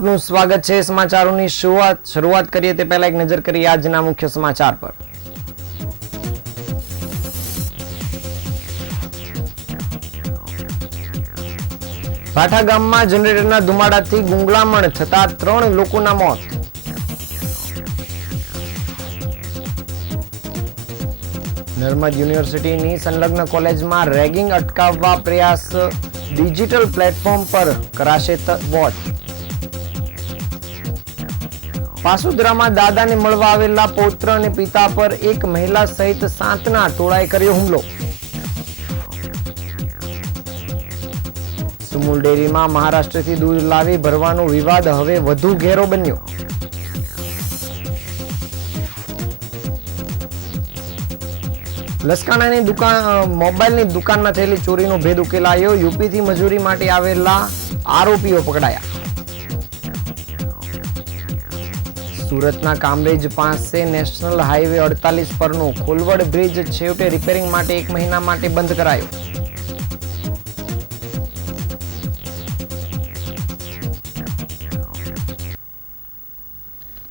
આપનું સ્વાગત છે। સમાચારોની શરૂઆત કરીએ તે પહેલા એક નજર કરીએ આજના મુખ્ય સમાચાર પર। ભાઠા ગામમાં જનરેટરના ધુમાડાથી ગુંગળામણ થતા 3 લોકોના મોત। નર્મદ યુનિવર્સિટીની સંલગ્ન કોલેજમાં રેગિંગ અટકાવવા પ્રયાસ, ડિજિટલ પ્લેટફોર્મ પર કરાશે વોચ। પાસુદરામાં દાદાને મળવા આવેલા પૌત્ર અને પિતા પર એક મહિલા સહિત 7ના ટોળાએ કર્યો હુમલો। સુમુલ ડેરીમાં મહારાષ્ટ્રથી દૂધ લાવી ભરવાનો વિવાદ હવે વધુ ઘેરો બન્યો। લસકાણાની મોબાઈલની દુકાનમાં થયેલી ચોરીનો ભેદ ઉકેલાયો। યુપીથી મજૂરી માટે આવેલા આરોપીઓ પકડાયા। સુરતના કામરેજ પાસે નેશનલ હાઈવે 48 પરનો ખોલવડ બ્રિજ છેવટે રિપેરિંગ માટે 1 મહિના માટે બંધ કરાયો।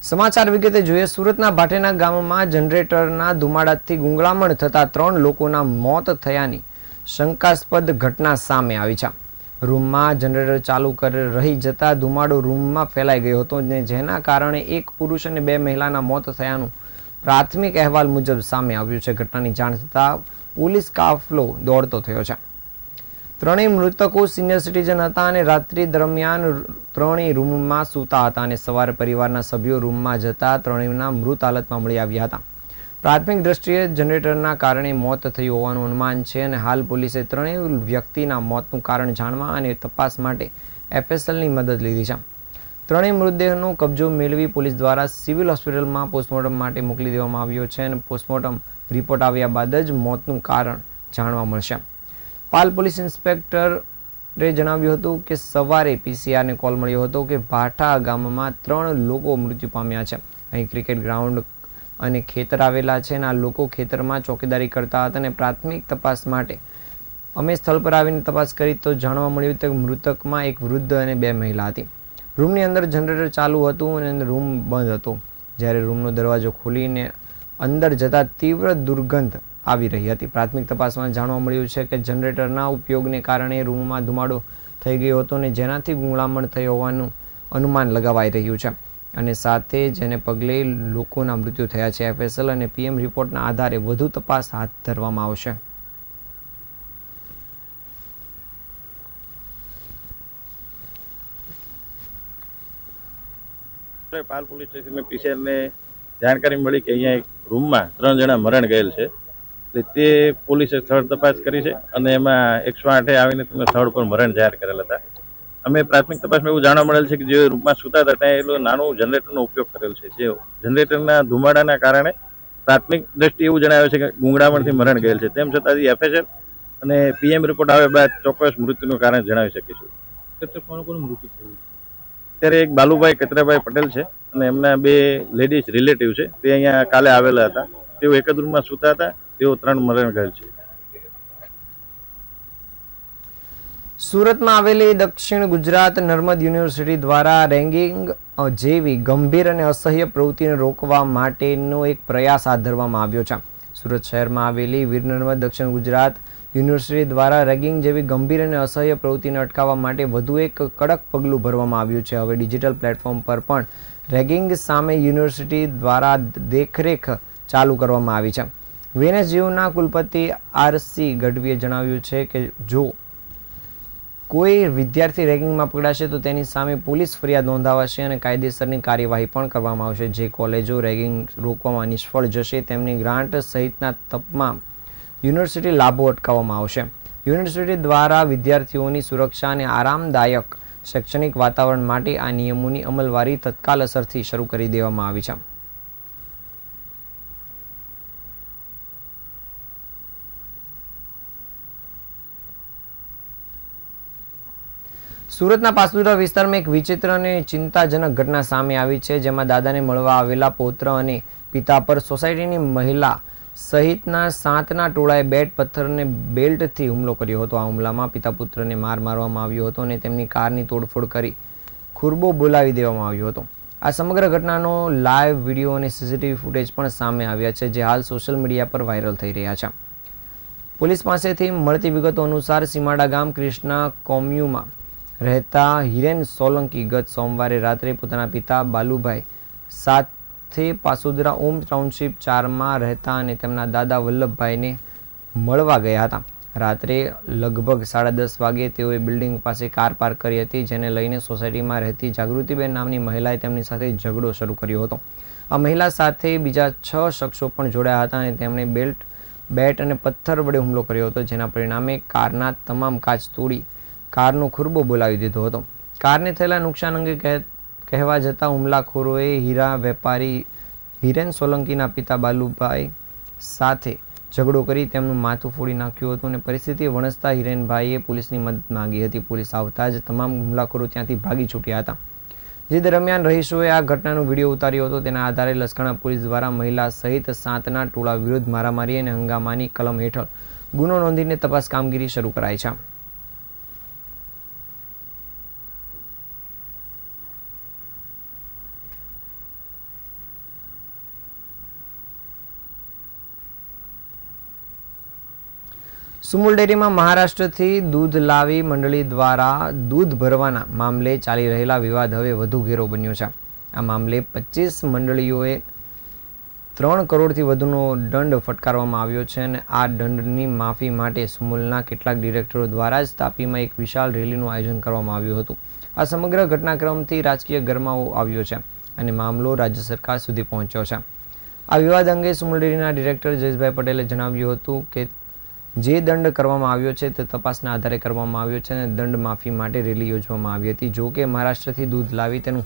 સમાચાર વિગતે જોઈએ। સુરતના ભાટેના ગામમાં જનરેટરના ધુમાડાથી ગુંગળામણ થતા 3 લોકોના મોત થયાની શંકાસ્પદ ઘટના સામે આવી છે। રૂમમાં જનરેટર ચાલુ રહી જતા ધુમાડો રૂમમાં ફેલાઈ ગયો હતો, જેના કારણે 1 પુરુષ અને 2 મહિલાના મોત થયાનું પ્રાથમિક અહેવાલ મુજબ સામે આવ્યું છે। ઘટનાની જાણ થતાં પોલીસ કાફલો દોડતો થયો છે। ત્રણેય મૃતકો સિનિયર સિટીઝન હતા અને રાત્રિ દરમિયાન ત્રણેય રૂમમાં સૂતા હતા અને સવારે પરિવારના સભ્યો રૂમમાં જતા ત્રણેયના મૃત હાલતમાં મળી આવ્યા હતા। પ્રાથમિક દ્રષ્ટિએ જનરેટરના કારણે મોત થયું હોવાનું અનુમાન છે અને હાલ પોલીસે ત્રણેય વ્યક્તિના મોતનું કારણ જાણવા અને તપાસ માટે એફએસએલની મદદ લીધી છે। ત્રણેય મૃતદેહનો કબજો મેળવી પોલીસ દ્વારા સિવિલ હોસ્પિટલમાં પોસ્ટમોર્ટમ માટે મોકલી દેવામાં આવ્યો છે અને પોસ્ટમોર્ટમ રિપોર્ટ આવ્યા બાદ જ મોતનું કારણ જાણવા મળશે। પાલ પોલીસ ઇન્સ્પેક્ટરે જણાવ્યું હતું કે સવારે પીસીઆરને કોલ મળ્યો હતો કે ભાઠા ગામમાં 3 લોકો મૃત્યુ પામ્યા છે। અહીં ક્રિકેટ ગ્રાઉન્ડ અને ખેતર આવેલા છે અને આ લોકો ખેતરમાં ચોકીદારી કરતા હતા અને પ્રાથમિક તપાસ માટે અમે સ્થળ પર આવીને તપાસ કરી તો જાણવા મળ્યું કે મૃતકમાં 1 વૃદ્ધ અને 2 મહિલા હતી। રૂમની અંદર જનરેટર ચાલુ હતું અને રૂમ બંધ હતો। જ્યારે રૂમનો દરવાજો ખોલીને અંદર જતા તીવ્ર દુર્ગંધ આવી રહી હતી। પ્રાથમિક તપાસમાં જાણવા મળ્યું છે કે જનરેટરના ઉપયોગને કારણે રૂમમાં ધુમાડો થઈ ગયો હતો અને જેનાથી ગુંગળામણ થઈ હોવાનું અનુમાન લગાવાઈ રહ્યું છે અને સાથે જેને પગલે લોકોના મૃત્યુ થયા છે। એફએસએલ અને પીએમ રિપોર્ટના આધારે વધુ તપાસ હાથ ધરવામાં આવશે। પાલ પોલીસ સ્ટેશનને પીસીઆરને જાણકારી મળી કે અહીંયા એક રૂમમાં 3 જણા મરણ ગયેલ છે। તે પોલીસે સ્થળ તપાસ કરી છે અને એમાં 108 આવીને તેમને સ્થળ પર મરણ જાહેર કરેલ હતા। અમે પ્રાથમિક તપાસમાં એવું જાણવા મળેલ છે કે જે રૂમમાં સૂતા હતા ત્યાં એ લોકો નાનું જનરેટરનો ઉપયોગ કરેલ છે। જે જનરેટરના ધુમાડાના કારણે પ્રાથમિક દ્રષ્ટિએ એવું જણાવે છે કે ગુંગળામણથી મરણ ગયેલ છે। તેમ છતાં એફએસએલ અને પીએમ રિપોર્ટ આવ્યા બાદ ચોક્કસ મૃત્યુનું કારણ જણાવી શકીશું। કોણ કોણ મૃત્યુ થયું? અત્યારે એક બાલુભાઈ કતરાભાઈ પટેલ છે અને એમના 2 લેડીઝ રિલેટિવ છે, તે અહીંયા કાલે આવેલા હતા। તેઓ એક જ રૂમમાં સૂતા હતા। તેઓ 3 મરણ ગયેલ છે। સુરતમાં આવેલી દક્ષિણ ગુજરાત નર્મદ યુનિવર્સિટી દ્વારા રેગિંગ જેવી ગંભીર અને અસહ્ય પ્રવૃત્તિને રોકવા માટેનો એક પ્રયાસ હાથ ધરવામાં આવ્યો છે। સુરત શહેરમાં આવેલી વીર નર્મદ દક્ષિણ ગુજરાત યુનિવર્સિટી દ્વારા રેગિંગ જેવી ગંભીર અને અસહ્ય પ્રવૃત્તિને અટકાવવા માટે વધુ એક કડક પગલું ભરવામાં આવ્યું છે। હવે ડિજિટલ પ્લેટફોર્મ પર પણ રેગિંગ સામે યુનિવર્સિટી દ્વારા દેખરેખ ચાલુ કરવામાં આવી છે। વીએનએસયુના કુલપતિ આરસી ગઢવીએ જણાવ્યું છે કે જો કોઈ વિદ્યાર્થી રેગિંગમાં પકડાશે તો તેની સામે પોલીસ ફરિયાદ નોંધાવાશે અને કાયદેસરની કાર્યવાહી પણ કરવામાં આવશે। જે કોલેજો રેગિંગ રોકવામાં નિષ્ફળ જશે તેમની ગ્રાન્ટ સહિતના તમામ યુનિવર્સિટી લાભો અટકાવવામાં આવશે। યુનિવર્સિટી દ્વારા વિદ્યાર્થીઓની સુરક્ષા અને આરામદાયક શૈક્ષણિક વાતાવરણ માટે આ નિયમોની અમલવારી તત્કાલ અસરથી શરૂ કરી દેવામાં આવી છે। સુરતના પાસુદરા વિસ્તારમાં એક વિચિત્ર અને ચિંતાજનક ઘટના સામે આવી છે, જેમાં દાદાને મળવા આવેલા પૌત્ર અને પિતા પર સોસાયટીની મહિલા સહિતના 7ના ટોળાએ બેટ, પથ્થર અને બેલ્ટથી હુમલો કર્યો હતો। આ હુમલામાં પિતા પુત્રને મારવામાં આવ્યો હતો અને તેમની કારની તોડફોડ કરી ખુરબો બોલાવી દેવામાં આવ્યો હતો. આ સમગ્ર ઘટનાનો લાઈવ વિડીયો અને સીસીટીવી ફૂટેજ પણ સામે આવ્યા છે, જે હાલ સોશિયલ મીડિયા પર વાયરલ થઈ રહ્યા છે. પોલીસ પાસેથી મળતી વિગતો અનુસાર સીમાડા ગામ ક્રિષ્ના કોમ્યુમાં રહેતા હિરેન સોલંકી ગત સોમવારે રાત્રે પોતાના પિતા બાલુભાઈ સાથે પાસોદરા ઓમ ટાઉનશીપ 4માં રહેતા અને તેમના દાદા વલ્લભભાઈને મળવા ગયા હતા. રાત્રે લગભગ 10:30 વાગે તેઓએ બિલ્ડિંગ પાસે કાર પાર્ક કરી હતી, જેને લઈને સોસાયટીમાં રહેતી જાગૃતિબેન નામની મહિલાએ તેમની સાથે ઝઘડો શરૂ કર્યો હતો. આ મહિલા સાથે બીજા 6 શખ્સો પણ જોડાયા હતા અને તેમણે બેટ અને પથ્થર વડે હુમલો કર્યો હતો, જેના પરિણામે કારના તમામ કાચ તોડી કારનો ખુરબો બોલાવી દીધો હતો. કારને થયેલા નુકસાન અંગે કહેવા જતાં હુમલાખોરોએ હીરા વેપારી હિરેન સોલંકીના પિતા બાલુભાઈ સાથે ઝઘડો કરી તેમનું માથું ફોડી નાખ્યું હતું અને પરિસ્થિતિ વણસતા હિરેનભાઈએ પોલીસની મદદ માંગી હતી. પોલીસ આવતા જ તમામ હુમલાખોરો ત્યાંથી ભાગી છૂટ્યા હતા. જે દરમિયાન રહીશોએ આ ઘટનાનો વિડીયો ઉતાર્યો હતો. તેના આધારે લસકાણા પોલીસ દ્વારા મહિલા સહિત 7ના ટોળા વિરુદ્ધ મારામારી અને હંગામાની કલમ હેઠળ ગુનો નોંધીને તપાસ કામગીરી શરૂ કરાઈ છે. સુમુલ ડેરીમાં મહારાષ્ટ્રથી દૂધ લાવી મંડળી દ્વારા દૂધ ભરવાના મામલે ચાલી રહેલા વિવાદ હવે વધુ ઘેરો બન્યો છે. આ મામલે 25 મંડળીઓએ 3 કરોડથી વધુનો દંડ ફટકારવામાં આવ્યો છે અને આ દંડની માફી માટે સુમુલના કેટલાક ડિરેક્ટરો દ્વારા જ તાપીમાં એક વિશાળ રેલીનું આયોજન કરવામાં આવ્યું હતું. આ સમગ્ર ઘટનાક્રમથી રાજકીય ગરમાવો આવ્યો છે અને મામલો રાજ્ય સરકાર સુધી પહોંચ્યો છે. આ વિવાદ અંગે સુમુલ ડેરીના ડિરેક્ટર જયેશભાઈ પટેલે જણાવ્યું હતું કે જે દંડ કરવામાં આવ્યો છે તે તપાસના આધારે કરવામાં આવ્યો છે અને દંડ માફી માટે રેલી યોજવામાં આવી હતી. જો કે મહારાષ્ટ્રથી દૂધ લાવી તેનું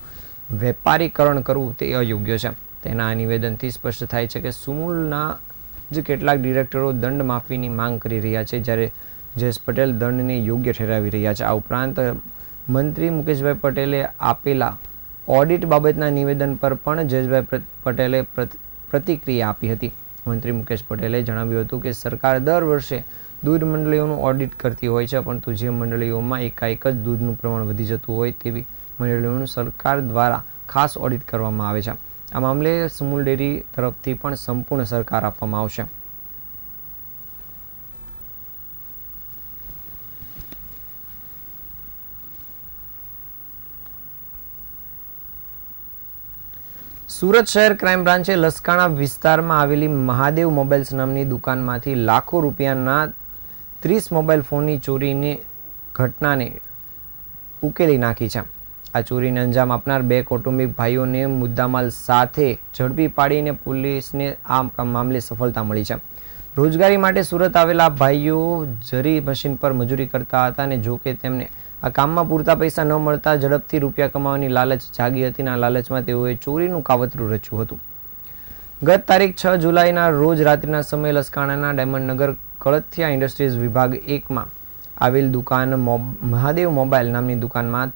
વેપારીકરણ કરવું તે અયોગ્ય છે. તેના આ નિવેદનથી સ્પષ્ટ થાય છે કે સુમુલના જ કેટલાક ડિરેક્ટરો દંડ માફીની માંગ કરી રહ્યા છે, જ્યારે જયેશ પટેલ દંડને યોગ્ય ઠેરવી રહ્યા છે. આ ઉપરાંત મંત્રી મુકેશભાઈ પટેલે આપેલા ઓડિટ બાબતના નિવેદન પર પણ જયેશભાઈ પટેલે પ્રતિક્રિયા આપી હતી. મંત્રી મુકેશ પટેલે જણાવ્યું હતું કે સરકાર દર વર્ષે દૂધ મંડળીઓનું ઓડિટ કરતી હોય છે, પરંતુ જે મંડળીઓમાં એકાએક જ દૂધનું પ્રમાણ વધી જતું હોય તેવી મંડળીઓનું સરકાર દ્વારા ખાસ ઓડિટ કરવામાં આવે છે. આ મામલે સુમુલ ડેરી તરફથી પણ સંપૂર્ણ સહકાર આપવામાં આવશે. સુરત શહેર ક્રાઇમ બ્રાન્ચે લસકાણા વિસ્તારમાં આવેલી મહાદેવ મોબાઈલ્સ નામની દુકાનમાંથી લાખો રૂપિયાના 30 મોબાઈલ ફોનની ચોરીની ઘટનાને ઉકેલી નાખી છે. આ ચોરીને અંજામ આપનાર 2 કૌટુંબિક ભાઈઓને મુદ્દામાલ સાથે ઝડપી પાડીને પોલીસને આ મામલે સફળતા મળી છે. રોજગારી માટે સુરત આવેલા ભાઈઓ જરી મશીન પર મજૂરી કરતા હતા અને જો કે તેમને આ કામમાં પૂરતા પૈસા ન મળતા ઝડપથી રૂપિયા કમાવાની લાલચ જાગી હતી. આ લાલચમાં તેઓએ ચોરીનું કાવતરું રચ્યું હતું. ગત તારીખ 6 જુલાઈના રોજ રાત્રિના સમયે લસકાણાના ડાયમંડનગર કળથિયા ઇન્ડસ્ટ્રીઝ વિભાગ 1માં આવેલ દુકાન મહાદેવ મોબાઈલ નામની દુકાનમાં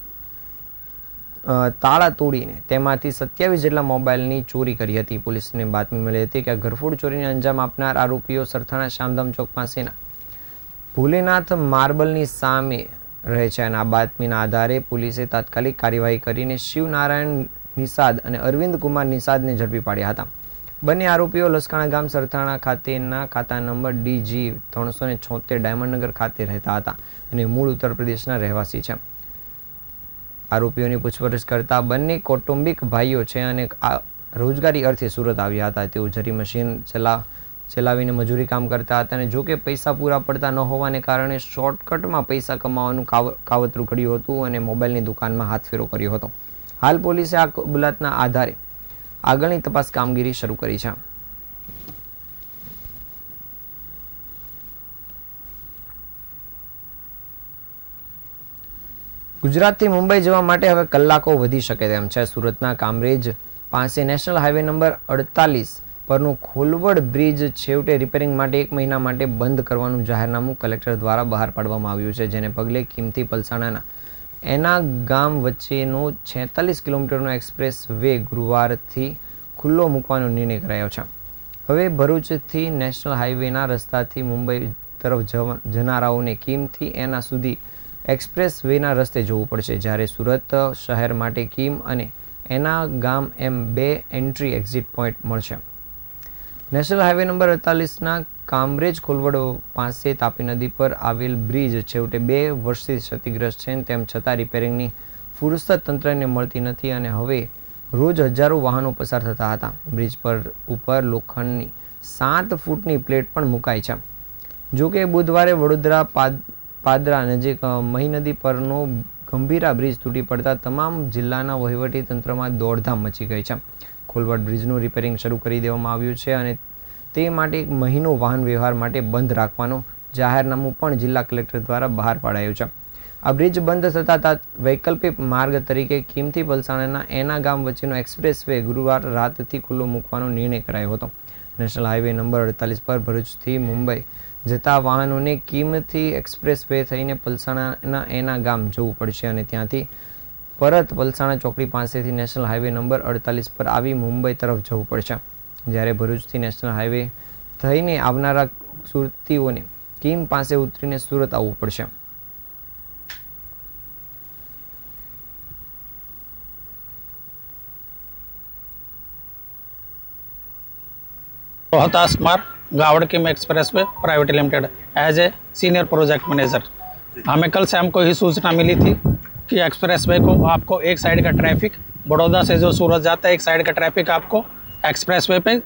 તાળા તોડીને તેમાંથી 27 જેટલા મોબાઈલની ચોરી કરી હતી. પોલીસને બાતમી મળી હતી કે ઘરફોડ ચોરીને અંજામ આપનાર આરોપીઓ સરથાણા શ્યામધામ ચોક પાસેના ભોલેનાથ માર્બલની સામે રહે છે અને આ બાતમીના આધારે પોલીસે તાત્કાલિક કાર્યવાહી કરીને શિવનારાયણ નિષાદ અને અરવિંદ કુમાર નિષાદને ઝડપી પાડ્યા હતા. બંને આરોપીઓ લસકાણા ગામ સરથાણા ખાતેના ખાતા નંબર DG 376 ડાયમંડનગર ખાતે રહેતા હતા અને મૂળ ઉત્તર પ્રદેશના રહેવાસી છે. આરોપીઓની પૂછપરછ કરતા બંને કૌટુંબિક ભાઈઓ છે અને રોજગારી અર્થે સુરત આવ્યા હતા. તેઓ જરી મશીન ચલાવીને મજૂરી કામ કરતા હતા અને જો કે પૈસા પૂરા પડતા ન હોવાને કારણે શોર્ટકટમાં પૈસા કમાવાનું કાવતરું ઘડ્યું હતું અને મોબાઈલની દુકાનમાં હાથફેરો કર્યો હતો. હાલ પોલીસે આ કબૂલાતના આધારે આગળની તપાસ કામગીરી શરૂ કરી છે. ગુજરાતથી મુંબઈ જવા માટે હવે કલાકો વધી શકે તેમ છે. સુરતના કામરેજ પાસે નેશનલ હાઈવે નંબર 48 પરનો ખોલવડ બ્રિજ છેવટે રિપેરિંગ માટે 1 મહિના માટે બંધ કરવાનું જાહેરનામું કલેક્ટર દ્વારા બહાર પાડવામાં આવ્યું છે, જેને પગલે કિમથી પલસાણાના એના ગામ વચ્ચેનો 46 કિલોમીટરનો એક્સપ્રેસ વે ગુરુવારથી ખુલ્લો મૂકવાનો નિર્ણય કરાયો છે. હવે ભરૂચથી નેશનલ હાઈવેના રસ્તાથી મુંબઈ તરફ જનારાઓને કિમથી એના સુધી એક્સપ્રેસ વેના રસ્તે જવું પડશે, જ્યારે સુરત શહેર માટે કિમ અને એના ગામ એમ 2 એન્ટ્રી એક્ઝિટ પોઈન્ટ મળશે. નેશનલ હાઈવે નંબર 48ના કામરેજ ખોલવડ પાસે તાપી નદી પર આવેલ બ્રિજ છેવટે 2 વર્ષથી ક્ષતિગ્રસ્ત છે. તેમ છતાં રિપેરિંગની ફુરસત તંત્રને મળતી નથી અને હવે રોજ હજારો વાહનો પસાર થતા હતા. બ્રિજ પર ઉપર લોખંડની 7 ફૂટની પ્લેટ પણ મુકાઈ છે. જો કે બુધવારે વડોદરા પાદરા નજીક મહી નદી પરનો ગંભીરા બ્રિજ તૂટી પડતા તમામ જિલ્લાના વહીવટી તંત્રમાં દોડધામ મચી ગઈ છે. ખોલવડ બ્રિજનું રિપેરિંગ શરૂ કરી દેવામાં આવ્યું છે અને તે માટે 1 મહિનો વાહન વ્યવહાર માટે બંધ રાખવાનો જાહેરનામું પણ જિલ્લા કલેક્ટર દ્વારા બહાર પાડાયું છે. આ બ્રિજ બંધ થતાં વૈકલ્પિક માર્ગ તરીકે કિમથી પલસાણાના એના ગામ વચ્ચેનો એક્સપ્રેસ વે ગુરુવાર રાતથી ખુલ્લો મૂકવાનો નિર્ણય કરાયો હતો. નેશનલ હાઈવે નંબર 48 પર ભરૂચથી મુંબઈ જતા વાહનોને કિમથી એક્સપ્રેસ વે થઈને પલસાણાના એના ગામ જવું પડશે અને ત્યાંથી પરત પલસાણા ચોકડી પાસેથી નેશનલ હાઈવે નંબર 48 પર આવી મુંબઈ તરફ જવું પડશે. જ્યારે ભરૂચથી નેશનલ હાઈવે થઈને આવનારા સુરતીઓને કિમ પાસે ઉતરીને સુરત આવવું પડશે. Rohtas Kumar Gawad Kim expressway private limited as a senior project manager. हमें कल से हमको ही सूचना मिली थी कि एक्सप्रेस वे को आपको एक साइड का ट्रैफिक बड़ौदा से जो सूरत जाता है एक साइड का ट्रैफिक आपको एक्सप्रेस वे पे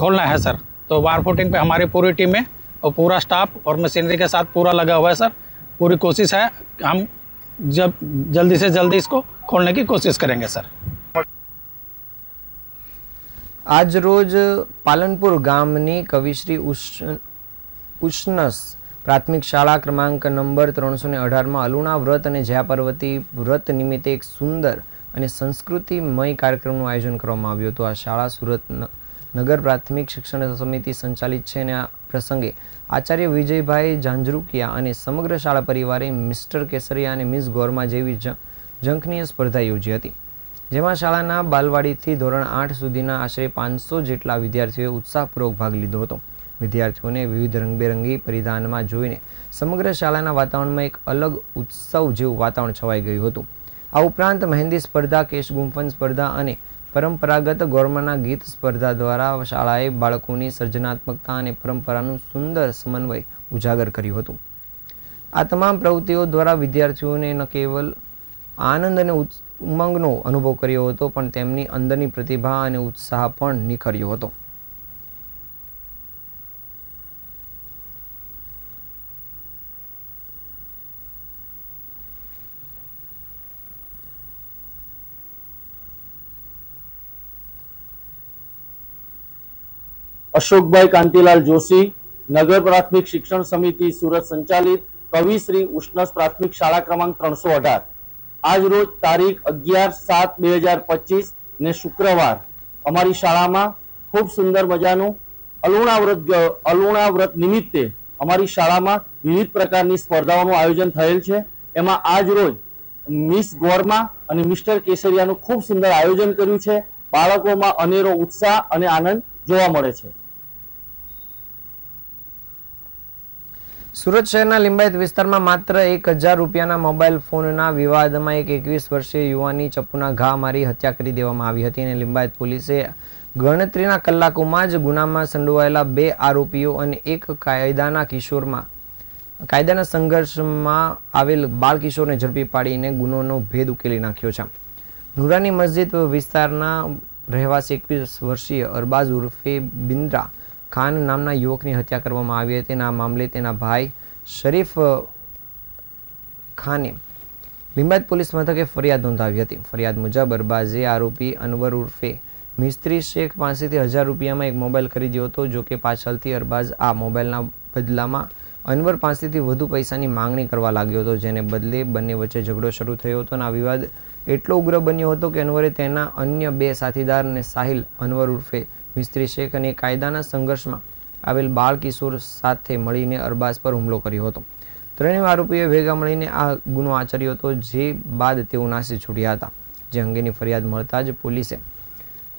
खोलना है सर. तो वार फुटिंग पे हमारी पूरी टीमें और पूरा स्टाफ और मशीनरी के साथ पूरा लगा हुआ है सर. पूरी कोशिश है हम जब जल्दी से जल्दी इसको खोलने की कोशिश करेंगे सर. આજ રોજ પાલનપુર ગામની કવિશ્રી ઉષ્ણસ પ્રાથમિક શાળા ક્રમાંક નંબર 318માં અલુણા વ્રત અને જયા પાર્વતી વ્રત નિમિત્તે એક સુંદર અને સંસ્કૃતિમય કાર્યક્રમનું આયોજન કરવામાં આવ્યું હતું. આ શાળા સુરત નગર પ્રાથમિક શિક્ષણ સમિતિ સંચાલિત છે અને આ પ્રસંગે આચાર્ય વિજયભાઈ ઝાંઝરુકિયા અને સમગ્ર શાળા પરિવારે મિસ્ટર કેસરિયા અને મિસ ગોરમા જેવી ઝંખનીય સ્પર્ધા યોજી હતી, જેમાં શાળાના બાલવાડીથી ધોરણ 8 સુધીના આશરે 500 જેટલા વિદ્યાર્થીઓએ ઉત્સાહપૂર્વક ભાગ લીધો હતો. વિદ્યાર્થીઓને વિવિધ રંગબેરંગી પરિધાનમાં જોઈને સમગ્ર શાળાના વાતાવરણમાં એક અલગ ઉત્સવ જેવું વાતાવરણ છવાઈ ગયું હતું. આ ઉપરાંત મહેંદી સ્પર્ધા, કેશગુંફન સ્પર્ધા અને પરંપરાગત ગોરમાના ગીત સ્પર્ધા દ્વારા શાળાએ બાળકોની સર્જનાત્મકતા અને પરંપરાનું સુંદર સમન્વય ઉજાગર કર્યું હતું. આ તમામ પ્રવૃત્તિઓ દ્વારા વિદ્યાર્થીઓને ન કેવલ આનંદ અને ઉમંગનો અનુભવ કર્યો હતો પણ તેમની અંદરની પ્રતિભા અને ઉત્સાહ પણ નિખર્યો હતો. અશોકભાઈ કાંતિલાલ જોશી, નગર પ્રાથમિક શિક્ષણ સમિતિ સુરત સંચાલિત કવિશ્રી ઉષ્ણસ પ્રાથમિક શાળા ક્રમાંક 318 આજ રોજ તારીખ 11/7/2025 ને શુક્રવાર અમારી શાળામાં ખૂબ સુંદર મજાનું અલુણા વ્રત નિમિત્તે અમારી શાળામાં વિવિધ પ્રકારની સ્પર્ધાઓનું આયોજન થયેલ છે. એમાં આજ રોજ મિસ ગોરમા અને મિસ્ટર કેસરિયાનું ખૂબ સુંદર આયોજન કર્યું છે. બાળકોમાં અનેરો ઉત્સાહ અને આનંદ જોવા મળે છે. સુરત શહેરના લિંબાયત વિસ્તારમાં માત્ર 1000 રૂપિયાના મોબાઈલ ફોનના વિવાદમાં એક 21 વર્ષીય યુવાનની ચપ્પુના ઘા મારી હત્યા કરી દેવામાં આવી હતી અને લિંબાયત પોલીસે ગણતરીના કલાકોમાં જ ગુનામાં સંડોવાયેલા 2 આરોપીઓ અને એક કાયદાના સંઘર્ષમાં આવેલ બાળકિશોરને ઝડપી પાડીને ગુનોનો ભેદ ઉકેલી નાખ્યો છે. નુરાની મસ્જિદ વિસ્તારના રહેવાસી 21 વર્ષીય અરબાઝ ઉર્ફે બિન્દ્રા ખાન નામના યુવકની હત્યા કરવામાં આવી હતી. આ મામલે તેના ભાઈ શરીફ ખાને લિંબાયત પોલીસ મથકે ફરિયાદ નોંધાવી હતી. ફરિયાદ મુજબ અરબાઝે આરોપી અનવર ઉર્ફે મિસ્ત્રી શેખ પાસેથી 1000 રૂપિયામાં એક મોબાઈલ ખરીદ્યો હતો. જો કે પાછળથી અરબાઝ આ મોબાઈલના બદલામાં અનવર પાસેથી વધુ પૈસાની માંગણી કરવા લાગ્યો હતો, જેને બદલે બંને વચ્ચે ઝઘડો શરૂ થયો હતો અને આ વિવાદ એટલો ઉગ્ર બન્યો હતો કે અનવરે તેના અન્ય 2 સાથીદારને સાહિલ અનવર ઉર્ફે મિસ્ત્રી શેખ અને કાયદાના સંઘર્ષમાં આવેલ બાળ કિશોર સાથે મળીને અરબાઝ પર હુમલો કર્યો હતો. ત્રણેય આરોપીઓએ ભેગા મળીને આ ગુનો આચર્યો હતો, જે બાદ તેઓ નાસી છૂટ્યા હતા. જે અંગેની ફરિયાદ મળતા જ પોલીસે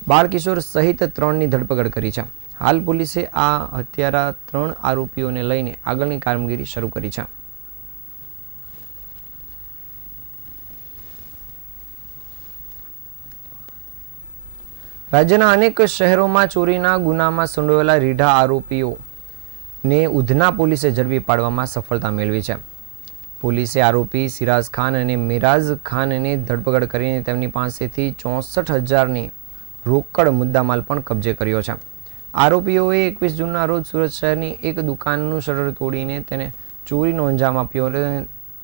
બાળ કિશોર સહિત 3ની ધરપકડ કરી છે. હાલ પોલીસે આ હત્યારા 3 આરોપીઓને લઈને આગળની કામગીરી શરૂ કરી છે. રાજ્યના અનેક શહેરોમાં ચોરીના ગુનામાં સંડોવાયેલા રીઢા આરોપીઓને ઉધના પોલીસે ઝડપી પાડવામાં સફળતા મેળવી છે. પોલીસે આરોપી સિરાજ ખાન અને મિરાજ ખાનને ધરપકડ કરીને તેમની પાસેથી 64,000ની રોકડ મુદ્દામાલ પણ કબજે કર્યો છે. આરોપીઓએ 21 જૂનના રોજ સુરત શહેરની એક દુકાનનું શટર તોડીને તેને ચોરીનો અંજામ આપ્યો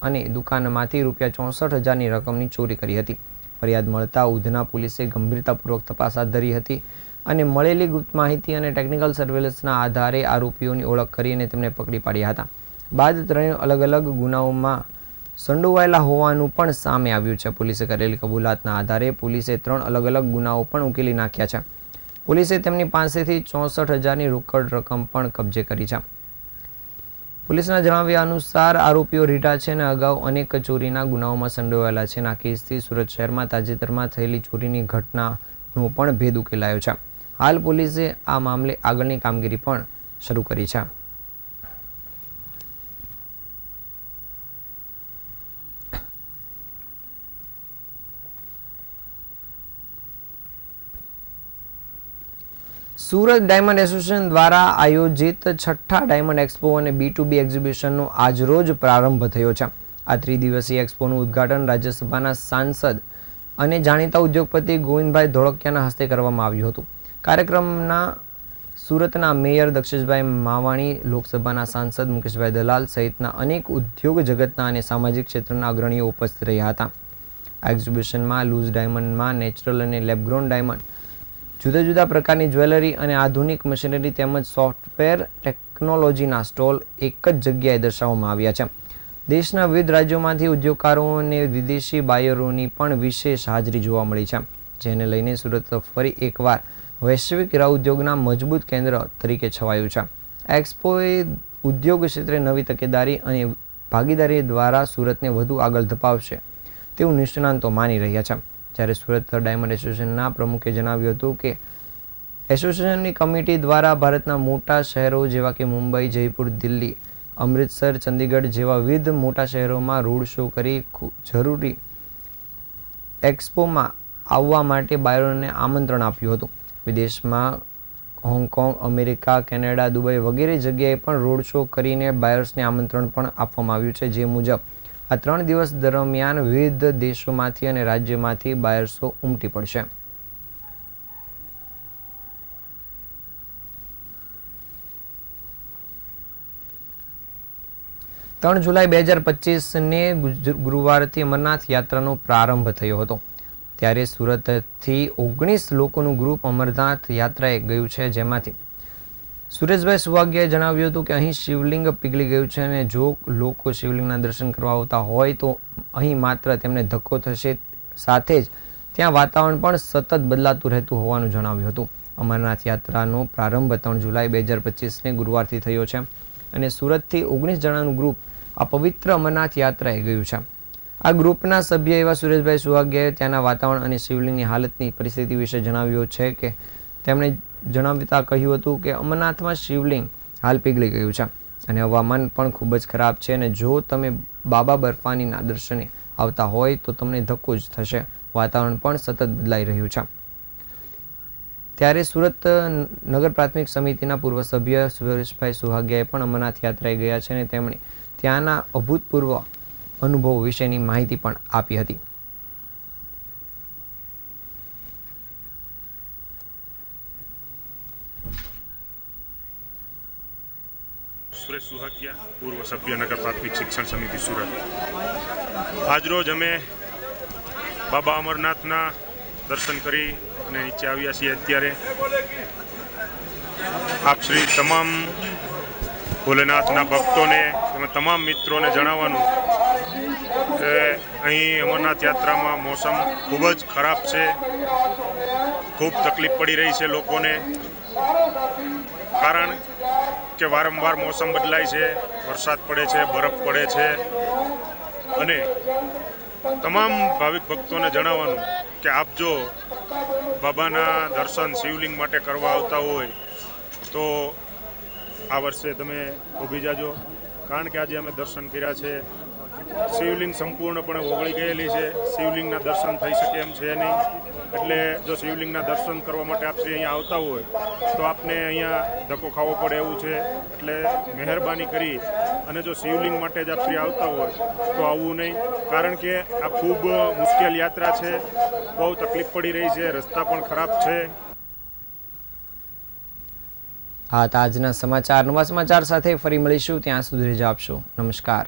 અને દુકાનમાંથી ₹64,000ની રકમની ચોરી કરી હતી. ફરિયાદ મળતા ઉધના પોલીસે ગંભીરતાપૂર્વક તપાસ હાથ ધરી હતી અને મળેલી ગુપ્ત માહિતી અને ટેકનિકલ સર્વેલન્સના આધારે આરોપીઓની ઓળખ કરીને તેમને પકડી પાડ્યા હતા. બાદ ત્રણેય અલગ અલગ ગુનાઓમાં સંડોવાયેલા હોવાનું પણ સામે આવ્યું છે. પોલીસે કરેલી કબૂલાતના આધારે પોલીસે 3 અલગ અલગ ગુનાઓ પણ ઉકેલી નાખ્યા છે. પોલીસે તેમની પાસેથી 64,000ની રોકડ રકમ પણ કબજે કરી છે. પોલીસના જણાવ્યા અનુસાર આરોપીઓ રીઢા છે અને અગાઉ અનેક ચોરીના ગુનાઓમાં સંડોવાયેલા છે. આ કેસથી સુરત શહેરમાં તાજેતરમાં થયેલી ચોરીની ઘટનાનો પણ ભેદ ઉકેલાયો છે. હાલ પોલીસે આ મામલે આગળની કામગીરી પણ શરૂ કરી છે. સુરત ડાયમંડ એસોસિએશન દ્વારા આયોજિત છઠ્ઠા ડાયમંડ એક્સપો અને B2B એક્ઝિબિશનનો આજરોજ પ્રારંભ થયો છે. આ ત્રિદિવસીય એક્સપોનું ઉદ્ઘાટન રાજ્યસભાના સાંસદ અને જાણીતા ઉદ્યોગપતિ ગોવિંદભાઈ ધોળકિયાના હસ્તે કરવામાં આવ્યું હતું. કાર્યક્રમના સુરતના મેયર દક્ષેશભાઈ માવાણી, લોકસભાના સાંસદ મુકેશભાઈ દલાલ સહિતના અનેક ઉદ્યોગ જગતના અને સામાજિક ક્ષેત્રના અગ્રણીઓ ઉપસ્થિત રહ્યા હતા. આ એક્ઝિબિશનમાં લૂઝ ડાયમંડમાં નેચરલ અને લેબગ્રોન ડાયમંડ, જુદા જુદા પ્રકારની જ્વેલરી અને આધુનિક મશીનરી તેમજ સોફ્ટવેર ટેકનોલોજીના સ્ટોલ એક જ જગ્યાએ દર્શાવવામાં આવ્યા છે. દેશના વિવિધ રાજ્યોમાંથી ઉદ્યોગકારો અને વિદેશી બાયરોની પણ વિશેષ હાજરી જોવા મળી છે, જેને લઈને સુરત ફરી એકવાર વૈશ્વિક હીરા ઉદ્યોગના મજબૂત કેન્દ્ર તરીકે છવાયું છે. આ એક્સપોએ ઉદ્યોગ ક્ષેત્રે નવી તકેદારી અને ભાગીદારી દ્વારા સુરતને વધુ આગળ ધપાવશે તેવું નિષ્ણાંતો માની રહ્યા છે. જ્યારે સુરત ડાયમંડ એસોસિએશનના પ્રમુખે જણાવ્યું હતું કે એસોસિએશનની કમિટી દ્વારા ભારતના મોટા શહેરો જેવા કે મુંબઈ, જયપુર, દિલ્હી, અમૃતસર, ચંદીગઢ જેવા વિવિધ મોટા શહેરોમાં રોડ શો કરી જરૂરી એક્સપોમાં આવવા માટે બાયરોને આમંત્રણ આપ્યું હતું. વિદેશમાં હોંગકોંગ, અમેરિકા, કેનેડા, દુબઈ વગેરે જગ્યાએ પણ રોડ શો કરીને બાયર્સને આમંત્રણ પણ આપવામાં આવ્યું છે. જે મુજબ આ 3 દિવસ દરમિયાન વિવિધ દેશોમાંથી અને રાજ્યોમાંથી બાયર્સો ઉમટી પડશે. જુલાઈ 2025 ગુરુવારથી અમરનાથ યાત્રાનો પ્રારંભ થયો હતો. ત્યારે સુરતથી 19 લોકોનું ગ્રુપ અમરનાથ યાત્રાએ ગયું છે, જેમાંથી સુરેશભાઈ સુવાગ્યાએ જણાવ્યું હતું કે અહીં શિવલિંગ પીગળી ગયું છે અને જો લોકો શિવલિંગના દર્શન કરવા આવતા હોય તો અહીં માત્ર તેમને ધક્કો થશે, સાથે જ ત્યાં વાતાવરણ પણ સતત બદલાતું રહેતું હોવાનું જણાવ્યું હતું. અમરનાથ યાત્રાનો પ્રારંભ 3 જુલાઈ 2025 ગુરુવારથી થયો છે અને સુરતથી 19 જણાનું ગ્રુપ આ પવિત્ર અમરનાથ યાત્રાએ ગયું છે. આ ગ્રુપના સભ્ય એવા સુરેશભાઈ સુવાગ્યાએ ત્યાંના વાતાવરણ અને શિવલિંગની હાલતની પરિસ્થિતિ વિશે જણાવ્યું છે કે તેમણે જણાવતા કહ્યું હતું કે અમરનાથમાં શિવલિંગ હાલ પીગળી ગયું છે અને હવામાન પણ ખૂબ જ ખરાબ છે અને જો તમે બાબા બર્ફાનીના દર્શને આવતા હોય તો તમને ધક્કો જ થશે. વાતાવરણ પણ સતત બદલાઈ રહ્યું છે. ત્યારે સુરત નગર પ્રાથમિક સમિતિના પૂર્વ સભ્ય સુરેશભાઈ સુવાગ્યાએ પણ અમરનાથ યાત્રાએ ગયા છે અને તેમણે ત્યાંના અભૂતપૂર્વ અનુભવ વિશેની માહિતી પણ આપી હતી. સુરેશ સુહાગિયા, પૂર્વ સભ્ય નગર પ્રાથમિક શિક્ષણ સમિતિ સુરત. આજરોજ અમે બાબા અમરનાથના દર્શન કરી અને નીચે આવ્યા છીએ. અત્યારે આપ શ્રી તમામ ભોલેનાથના ભક્તોને અને તમામ મિત્રોને જણાવવાનું કે અહીં અમરનાથ યાત્રામાં મોસમ ખૂબ જ ખરાબ છે. ખૂબ તકલીફ પડી રહી છે લોકોને, કારણ કે વારંવાર મોસમ બદલાય છે, વરસાદ પડે છે, બરફ પડે છે અને તમામ ભાવિક ભક્તોને જણાવવાનું કે આપ જો બાબાના દર્શન શિવલિંગ માટે કરવા આવતા હોય તો આ વર્ષે તમે ઊભી જાજો, કારણ કે આજે અમે દર્શન કર્યા છે. શિવલિંગ સંપૂર્ણપણે ઓગળી ગયેલી છે, શિવલિંગના દર્શન થઈ શકે એમ છે નહીં. એટલે જો શિવલિંગના દર્શન કરવા માટે આપ શ્રી અહીંયા આવતા હોય તો આપને અહીંયા ધક્કો ખાવો પડે એવું છે. એટલે મહેરબાની કરી અને જો શિવલિંગ માટે જ આપ શ્રી આવતા હોય તો આવવું નહીં, કારણ કે આ ખૂબ મુશ્કેલ યાત્રા છે, બહુ તકલીફ પડી રહી છે, રસ્તા પણ ખરાબ છે. આ હતા આજના સમાચાર. નવા સમાચાર સાથે ફરી મળીશું. ત્યાં સુધી રજા આપશો. નમસ્કાર.